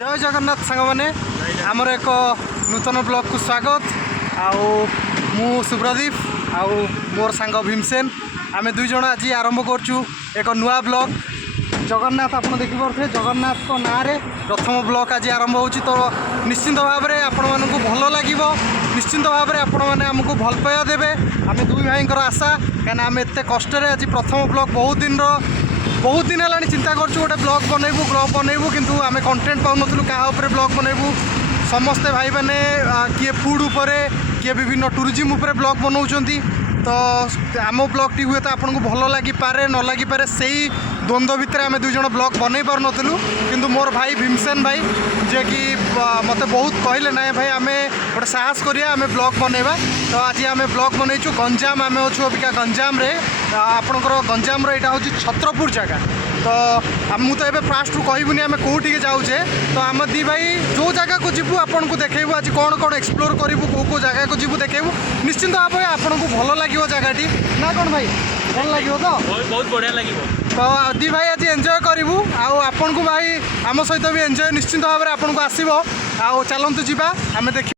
जय जगन्नाथ सांग मैंने आमर एक नूतन ब्लॉग को स्वागत आउ मु सुब्रदीप आउ मोर सांग भीमसेन आम दुई जन आज आरंभ करचु एक नुआ ब्लॉग जगन्नाथ आप देखिपे जगन्नाथ को ना रे प्रथम ब्लॉग आज आरंभ हो तो निश्चिंत भाव में आपण मानक भल लगे निश्चिंत भाव में आपण मैंने आमको भल पाइबा देवे आम दुई भाई आशा कहीं आम एत कष्ट आज प्रथम ब्लॉग बहुत दिन है चिंता कर गोटे ब्लॉग बनइबू किंतु आम कंटेंट पाऊन क्या ब्लॉग बनइबू समस्ते भाई मैंने किए फूड उपरे किए विभिन्न टूरिज्म उपरे ब्लॉग बनाऊँ तो आम ब्लॉग टी हुए तो आपको भल लगिपारे न लगिपारे से ही द्वंद्व भितर आम दुई जन ब्लॉग बनई पार नुँ किंतु मोर भाई भीमसेन भाई जे कि मत बहुत कहले ना भाई आम गोटे साहस करिया आम ब्लॉग बनइबा तो आज आम ब्लॉग बनईचु गंजाम आम अच्छु अबिका गंजाम रे आपणकर गंजाम यहाँ हूँ छत्रपुर जगह तो मुझे तो ये फास्ट रू कहबूनी आम कौटी जाऊे तो आम दी भाई जो जगह को जीवु आपन को देखू आज कौन कौन एक्सप्लोर करूँ कौ जगह को जीवु देखू निश्चिंत भाव में आपन को भल लगे जगहटी ना कौन भाई भल लगे तो बहुत बढ़िया लगे तो दी भाई आज एंजॉय करूँ आपन को भाई आम सहित भी एंजॉय निश्चिंत भाव में आपन को आसो आ चलतु जा आम देख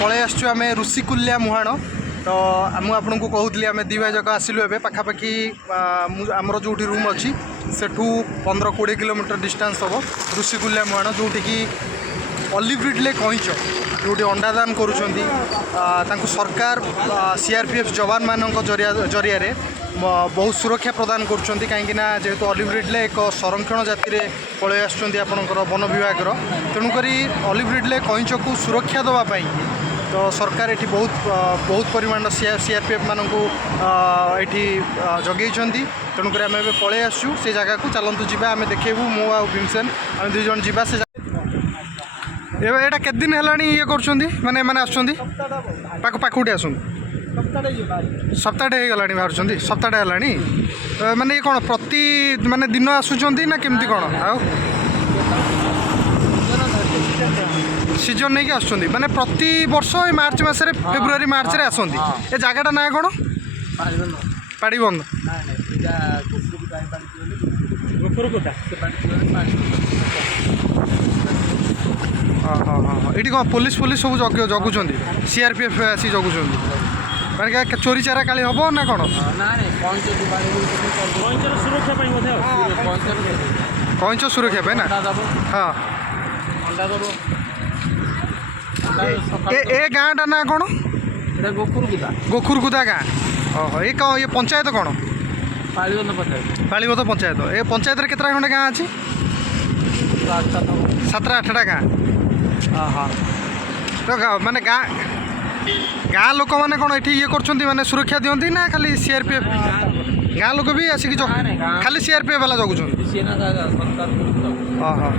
पलि आम ऋषिकुल्या मुहाण तो मुझे आपन को कहूली आम दी भाई जगह आसलु ए पाखापाखि आमर जो रूम अच्छी सेठू 15-20 किलोमीटर डिस्टेंस हम ऋषिकुल्या मुहाण जोटि कि ऑलिव रिडले कईच जोटी अंडादान करुँच सरकार सीआरपीएफ जवान मान जरिया बहुत सुरक्षा प्रदान करुँच कहीं जेहेतु ऑलिव रिडले एक संरक्षण जाति में पलि आसपर वन विभाग तेणुक ऑलिव रिडले कईच को सुरक्षा देवाई तो सरकार ये बहुत परिमाण सीआरपीएफ मानक ये जगई तेणुक आम पलि आसु से जगह को चलतु जा आम देखू मु आ भीमसेन आम दुई जन जा से यहाँ केत दिन है ये कर माने मैंने आसुँटी आस सप्ताह गला बाहर सप्ताह है माने ये कौन प्रति माने दिन आसुँच ना केमती कौन सीजन नहीं आस माने प्रति वर्ष मार्च मसरे फेब्रुआरी मार्च रे आसंती ए जगहटा ना कौन पाड़ीबंध हाँ ये कौन पुलिस सब जगुंट सीआरपीएफ आसी जगुंट माने क्या चोरी चारा काली हम ना कौन कईच सुरक्षा ना हाँ ए गाँटा ना कौन गोखुरगुदा गाँ ओहो ये कौन ये पंचायत कौन पालीबंध पंचायत ये पंचायत केत खंडे गाँ अच्छी 7-8टा गाँ हाँ तो माने गाँ लोक मैंने कौन ये कर सुरक्षा दिखती ना खाली सीआरपीएफ गाँ लोक भी आसिक खाली सीआरपीएफ वाला जगुन हाँ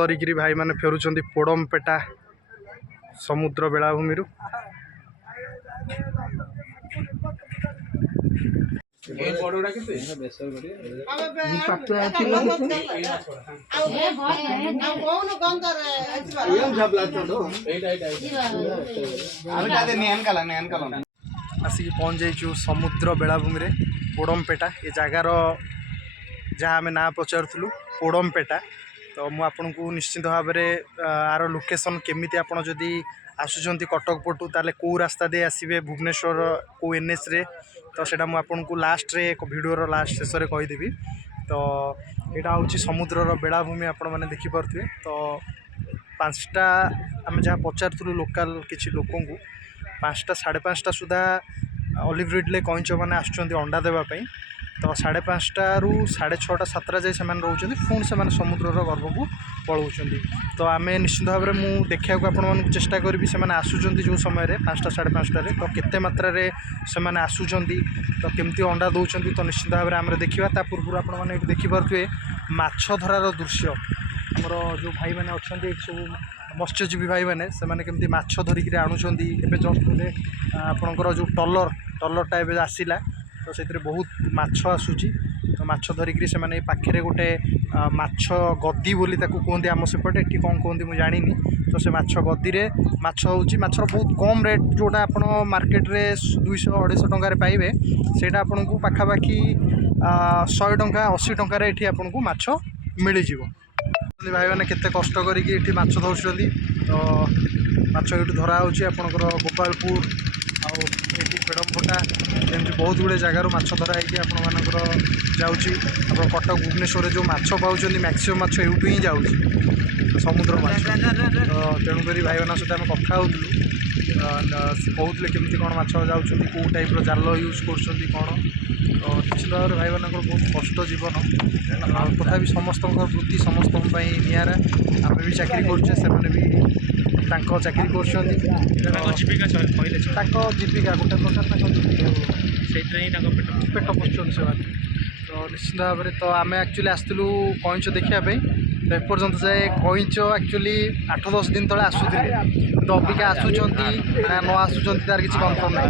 धरिकी भाई मैंने फेरुंच पोड़मपेटा समुद्र बेलाभूमि आसिक पहुँच जाइचु समुद्र बेलाभूमि पोड़मपेटा ये जगार जहाँ आम ना पचारूँ पोड़मपेटा तो मु आपन को निश्चित भाव में आर लोकेशन केमिति आपन जदि आसुचंती कटक पटू ताले को रास्ता दे आसीबे भुवनेश्वर को एनएच रे तो सेटा मु आपन को लास्ट रे एक वीडियो लास्ट शेष रे कहि देबी। तो यहाँ हूँ समुद्रर बेलाभूमि आपण मैंने देखिपे। तो 5टा आम जहाँ पचारूँ लोकाल किसी लोक 5टा 5:30 सुधा ऑलिव रिडले कईंच मैंने आसुँच अंडा देवाई। तो 5:30 रू 6:30 7टा जाए से रोच पुणी से समुद्रर गर्भ को पलाऊँ। तो आम निश्चित भाव में मुझे देखा आपण चेष्टा करी से आसुँच जो समय 5टा 5:30 तो केते मात्रा से आसुँच तो केमती अंडा दौरान। तो निश्चित भाव में आम देखा ता पूर्व आपने देखिपे माछ धरार दृश्य आमर जो भाई मैंने अच्छा सब मत्स्यजीवी भाई मैंने से केमती माछ धरिकी आणुंट एवं जस्ट आपणकर जो टलरटा एवं आसला तो से बहुत माछ आसूची। तो माछ धरिकी से पाखे गोटे माछ गद्दी बोली कहते आम सेपटे ये कौन कहते मुझे जानी। तो से माछ गद्दी रे माछ होची माछर बहुत कम रेट जोटा आप मार्केट रे 200-250 टंकार पाइबे सेटा आपन को पाखापाखि 100 टंका 80 टंकार ये आपन को माछ मिल जाव। भाई मैंने केते कष्ट करी माछ धरुं। तो माछ ये धरा होकर गोपालपुर आउ पेड़मफटा एमती बहुत गुड़े जगार माछ धराई आपर जाऊँगी। कटक भुवनेश्वर जो माछ पाँच मैक्सीम माछ यूँ ही जाऊँ समुद्र माछ। तो तेणुक भाई मान सहित आम कथा हो कहते केमती कौन माछ जाऊँ कौ टाइप जाल यूज कर तो निश्चित भाव में भाई मान बहुत कष्ट जीवन। तथा समस्त वृत्ति समस्त निरा आम भी चाकरी करें भी चाकरी जीविका गोटे प्रकार पेट पोषुन से तो निश्चित भाव में। तो आम एक्चुअली आसलु कईंच देखापी तो एपर्तंत जाए कईंच एक्चुअली 8-10 दिन तले आसूले तो अबिका आसुंच न आसुंच तार किसी कनफर्म ना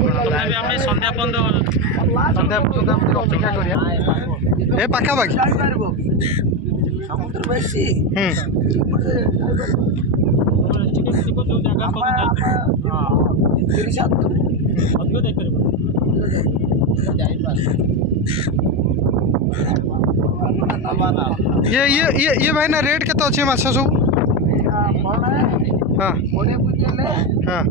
संध्या पर्यटन अपेक्षा करिया ए पाखापाखि ये भाई ना रेट के अच्छे माछ सब हाँ हाँ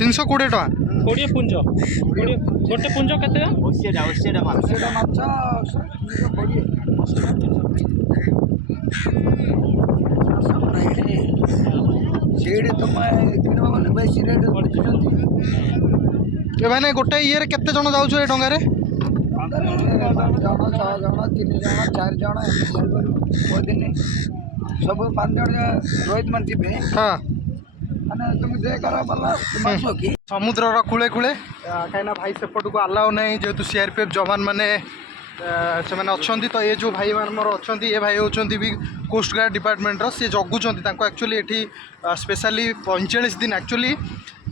320 टका 20 पुंज गोटे पुंज के ये भाई गोटे ये केते जन जाऊँ ये टंगारे 5 जन 3 जन 4 जन दिन सब 5 जन रोहित मन थे। हाँ तुम समुद्र कूले कूले कहीं भाई सेपट को आलाउ नहीं जेहेतु सीआरपीएफ जवान मैंने से अच्छा। तो ये जो भाई मोर अच्छा ये भाई होती भी कोस्ट गार्ड डिपार्टमेंट सी जगुंट एक्चुअली ये स्पेशली 45 दिन एक्चुअली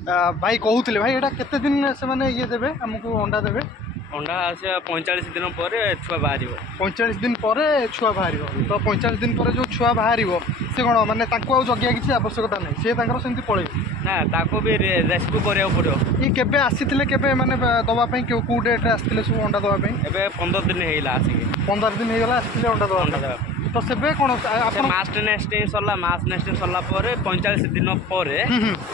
भाई कहते भाई यहाँ केते दिन से ये देवे आमको अंडा देवे अंडा से 45 दिन पर छुआ बाहर 45 दिन पर छुआ बाहर। तो 45 दिन पर जो छुआ बाहर से कौन मानने जगिया किसी आवश्यकता नहीं सी सेमती पड़े ना ताको भी रेस्क्यू करिया पड़ो। ये केबे आसीथिले केबे माने दवाई को डेट आसते सब अंडा दवाई एबे 15 दिन हेला आसी 15 दिन हेला आसते अंडा दवा। तो सेबे कौन मास नेस्टिंग सरला मास नेस्टिंग सरला पर 45 दिन पर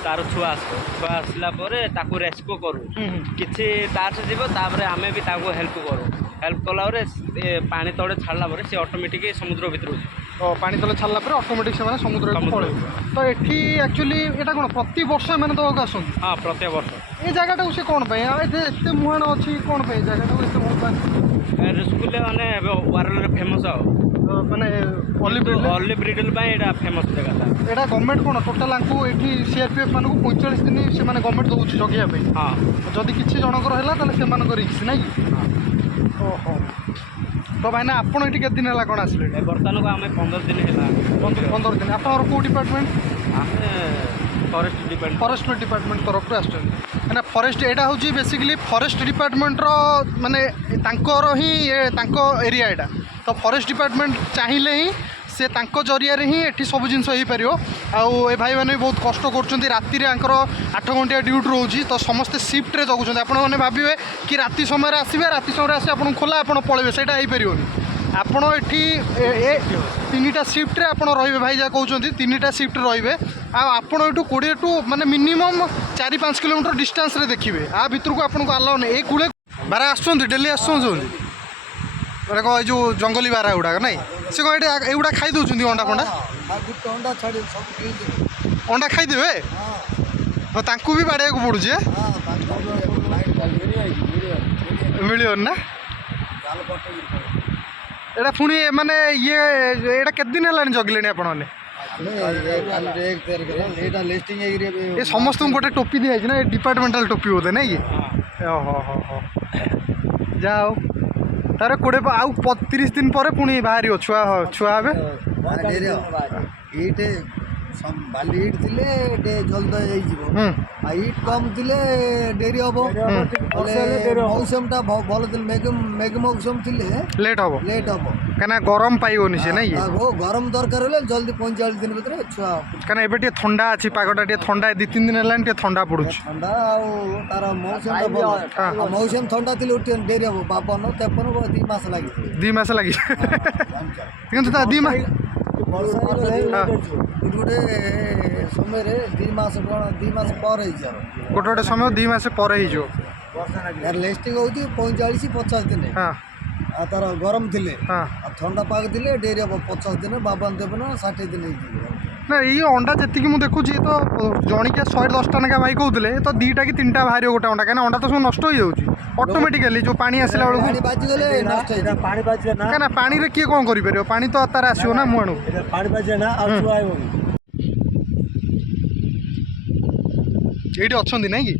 तार छुआ आसला पर ताको रेस्क्यू करू किछि तार से जीव तापरे आमे भी ताको हेल्प करू हेल्प कला पानी तले छाड़ला पर से ऑटोमेटिक समुद्र भीतर तो पानी तले छाड़ला पर ऑटोमेटिक से समुद्र पड़े। तो एठी एक्चुअली एटा कोन प्रति वर्ष माने दवा आसन हां प्रति वर्ष ए जगहटा से कोन पे एते मुहान अछि कोन पे जगहटा एते बहुत स्कूल माने वारल फेमस आ माने ऑलिव रिडल एटा फेमस जगह एटा गवर्नमेंट कोन टोटल आंकु एठी सीआरपीएफ माने 45 दिन से माने गवर्नमेंट दोउछि जगिया पे। हां जदि किछि जनकर हैला ताले से मानकर रिक्स नै ओहो। तो भाई ना आपन एठी के दिन हैला कोन आसले बर्तन को हमें 15 दिन हैला 15 दिन आपन को डिपार्टमेंट हमें फॉरेस्ट डिपार्टमेंट तरफ आसना फॉरेस्ट एटा हूँ बेसिकली फॉरेस्ट डिपार्टमेंट माने तांकर ही एरिया एटा। तो फॉरेस्ट डिपार्टमेंट चाहिए ही से तांको जरिया ही एठी सब जिनस हो पार आउ ए भाई मैंने बहुत कष्ट कर राति 8 घंटिया ड्यूटी रोचे। तो समस्ते सिफ्ट्रे जगुंट आपने भावे कि राति समय आसवे राति समय आस खोला आप पलैबे से हो पार ଆପଣ ଏଠି ତିନିଟା ସିଫ୍ଟରେ ଆପଣ ରହିବେ ଭାଇ ଯାହା କହୁଛନ୍ତି ତିନିଟା ସିଫ୍ଟ ରହିବେ ଆଉ ଆପଣ ଏଠୁ 20 ଟୁ ମାନେ ମିନିମମ୍ 4-5 କିଲୋମିଟର ଡିଷ୍ଟାନ୍ସରେ ଦେଖିବେ ଆ ଭିତରକୁ ଆପଣଙ୍କୁ ଆଲାଉ ନାହିଁ। ଏଇ କୂଳେ ବାରା ଆସୁଛନ୍ତି ଡେଲି ଆସୁଛନ୍ତି ମାନେ କ'ଣ ଏଇ ଯେଉଁ ଜଙ୍ଗଲୀ ବାରା ଗୁଡ଼ାକ ନାଇଁ ସେ କ'ଣ ଏଠି ଏଗୁଡ଼ା ଖାଇ ଦେଉଛନ୍ତି ଅଣ୍ଡା ଫଣ୍ଡା ଗୋଟେ ଅଣ୍ଡା ଛାଡ଼ି ସବୁ କିଣିଦେବେ। ଅଣ୍ଡା ଖାଇଦେବେ ହଁ ତାଙ୍କୁ ବି ବାଡ଼େଇବାକୁ ପଡ଼ୁଛି ମିଳିବନି ନା ଏଇଟା ପୁଣି ମାନେ ଇଏ ଏଇଟା କେତେ ଦିନ ହେଲାଣି ଜଗିଲେଣି ଆପଣମାନେ ଏ ସମସ୍ତଙ୍କୁ ଗୋଟେ ଟୋପି ଦିଆଯାଇଛି ନା ଏ ଡିପାର୍ଟମେଣ୍ଟାଲ ଟୋପି ବୋଧେ ନାଇଁ କି ଓହୋ ହୋ ହୋ ଯାହା ହଉ ତାର 20 ଆଉ 30 ଦିନ ପରେ ପୁଣି ବାହାରିବ ଛୁଆ ହେବେ ଏଇଠି ବାଲି ଇଟ୍ ଥିଲେ ଜଲ୍ଦି ହେଇଯିବ ଆଉ ଇଟ୍ କମ୍ ଥିଲେ ଡେରି ହବ ମୌସମଟା ଭଲ ଥିଲେ ମେଘ ମୌସମ ଥିଲେ ଲେଟ୍ ହବ କାହିଁକିନା ଗରମ ପାଇବନି ସେ ନାଇଁ ଗରମ ଦରକାର ହେଲେ ଜଲ୍ଦି 45 ଦିନ ଭିତରେ ଛୁଆ କାହିଁକିନା ଏବେ ଟିକେ ଥଣ୍ଡା ଅଛି ପାଗଟା ଟିକେ ଥଣ୍ଡା 2-3 ଦିନ ହେଲାଣି ଟିକେ ଥଣ୍ଡା ପଡ଼ୁଛି ଥଣ୍ଡା ଆଉ ତାର ମୌସମଟା ଭଲ ମୌସମ ଥଣ୍ଡା ଥିଲେ ଉଠି ଡେରି ହବ 52-53 2 ମାସ ଲାଗିବ 2 ମାସ ଲାଗିବ କିନ୍ତୁ ତା 2 ମାସ ବର୍ଷା ଗୋଟେ ସମୟରେ 2 ମାସ ପରେ ହେଇଯିବ ଗୋଟେ ସମୟ 2 ମାସ ପରେ ହେଇଯିବ ଲେଷ୍ଟିଂ ହେଉଛି 45-50 ଦିନ ଆଉ ତାର ଗରମ ଥିଲେ ଆଉ ଥଣ୍ଡା ପାଗ ଥିଲେ ଡେରି ହବ 50 ଦିନ 60 ଦିନ ହେଇଯିବ ନା ଏଇ ଅଣ୍ଡା ଯେତିକି ମୁଁ ଦେଖୁଛି ତ ଜଣିକିଆ 110 ଟା ଲେଖା ଭାଇ କହୁଥିଲେ ତ 2ଟା କି 3ଟା ବାହାରିବ ଗୋଟେ ଅଣ୍ଡା କାହିଁକିନା ଅଣ୍ଡା ତ ସବୁ ନଷ୍ଟ ହେଇଯାଉଛି ଅଟୋମେଟିକାଲି ଯେଉଁ ପାଣି ଆସିଲା ବେଳକୁ ବାଜିଗଲେ ନଷ୍ଟ ହେଇଯିବ ପାଣି ବାଜିଲେ ନା କାହିଁକିନା ପାଣିରେ କିଏ କ'ଣ କରିପାରିବ ପାଣି ତ ତାର ଆସିବ ନା ମୁଆଣୁ ପାଣି ବାଜିଲେ ନା ଆଉ ଛୁଆ ଆଇବନି ଏଇଠି ଅଛନ୍ତି ନାଇଁ କି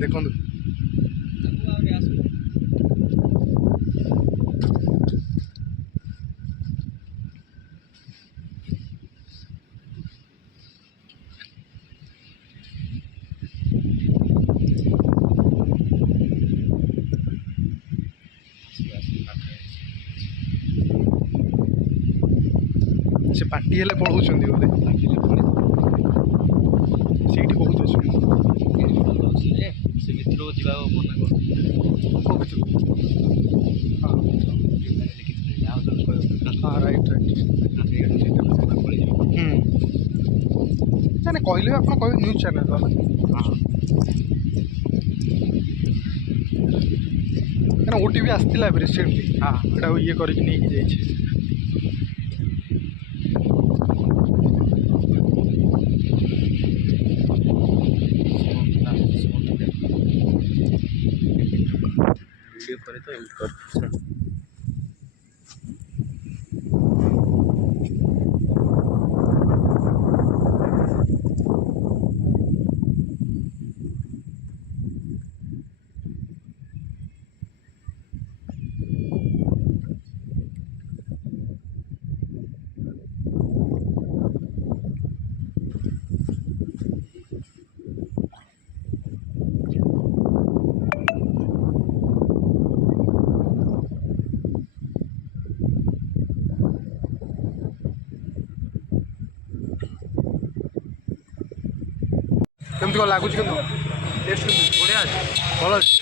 ଦେଖନ୍ତୁ ସେ ପାଟି ହେଲେ ପଳଉଛନ୍ତି ବୋଧେ ସେଇଠି ବହୁତ ଅସୁବିଧା ସେ ଭିତରକୁ ଯିବାକୁ ମନା କରୁଛି ରାଇଟ୍ ନାଇଁ କହିଲେ ବି ଆପଣ କହିବେ ନ୍ୟୁଜ୍ ଚ୍ୟାନେଲ୍ କାହିଁକିନା OTV ଆସିଥିଲା ଏବେ ରିସେଣ୍ଟଲି ଏଇଟା ଇଏ କରିକି ନେଇକି ଯାଇଛି ଭିଡ଼ିଓ କରି ତ ଏମିତି କର କେମିତି କ'ଣ ଲାଗୁଛି କିନ୍ତୁ ଟେଷ୍ଟ ବଢ଼ିଆ ଅଛି ଭଲ ଅଛି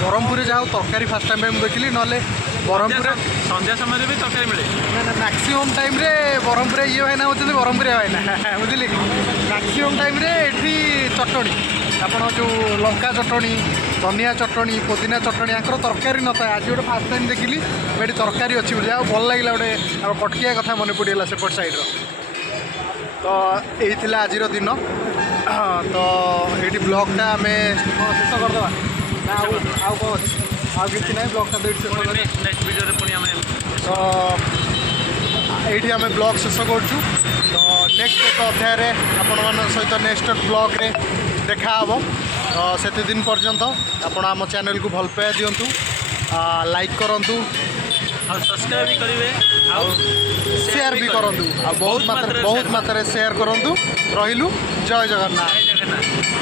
ବ୍ରହ୍ମପୁରରେ ଯାହା ହଉ ତରକାରୀ ଫାର୍ଷ୍ଟ ଟାଇମ୍ ପାଇଁ ମୁଁ ଦେଖିଲି ନହେଲେ ବ୍ରହ୍ମପୁରରେ ସନ୍ଧ୍ୟା ସମୟରେ ବି ତରକାରୀ ମିଳେ ମ୍ୟାକ୍ସିମମ୍ ଟାଇମ୍ରେ ବ୍ରହ୍ମପୁରରେ ଇଏ ଭାଇନା ହେଉଛନ୍ତି ବ୍ରହ୍ମପୁରିଆ ଭାଇନା ବୁଝିଲେ କି ମ୍ୟାକ୍ସିମମ୍ ଟାଇମ୍ରେ ଏଠି ଚଟଣି ଆପଣ ଯେଉଁ ଲଙ୍କା ଚଟଣି ଧନିଆ ଚଟଣି ପୋଦିନା ଚଟଣି ଆଙ୍କର ତରକାରୀ ନଥାଏ ଆଜି ଗୋଟେ ଫାର୍ଷ୍ଟ ଟାଇମ୍ ଦେଖିଲି ଏଠି ତରକାରୀ ଅଛି ବୋଲି ଆଉ ଭଲ ଲାଗିଲା ଗୋଟେ ଆମ କଟକିଆ କଥା ମନେ ପଡ଼ିଗଲା ସେପଟ ସାଇଡ଼୍ର ତ ଏଇ ଥିଲା ଆଜିର ଦିନ ତ ଏଇଠି ବ୍ଲଗ୍ଟା ଆମେ ଶେଷ କରିଦେବା ନା ଆଉ କ'ଣ ଅଛି ଆଉ କିଛି ନାହିଁ ବ୍ଲଗ୍ଟା ତ ଏଇଠି ଶେଷ ନେକ୍ସଟ ଭିଡ଼ିଓରେ ପୁଣି ଆମେ ତ ଏଇଠି ଆମେ ବ୍ଲଗ୍ ଶେଷ କରୁଛୁ ତ ନେକ୍ସଟ ଏକ ଅଧ୍ୟାୟରେ ଆପଣମାନଙ୍କ ସହିତ ନେକ୍ସଟ ବ୍ଲଗ୍ରେ ଦେଖାହେବ ତ ସେତିଦିନ ପର୍ଯ୍ୟନ୍ତ ଆପଣ ଆମ ଚ୍ୟାନେଲକୁ ଭଲ ପାଇବା ଦିଅନ୍ତୁ ଲାଇକ୍ କରନ୍ତୁ ଆଉ ସବସ୍କ୍ରାଇବ୍ ବି କରିବେ ଆଉ ସେୟାର ବି କରନ୍ତୁ ଆଉ ବହୁତ ମାତ୍ରାରେ ସେୟାର କରନ୍ତୁ ରହିଲୁ ଜୟ ଜଗନ୍ନାଥ।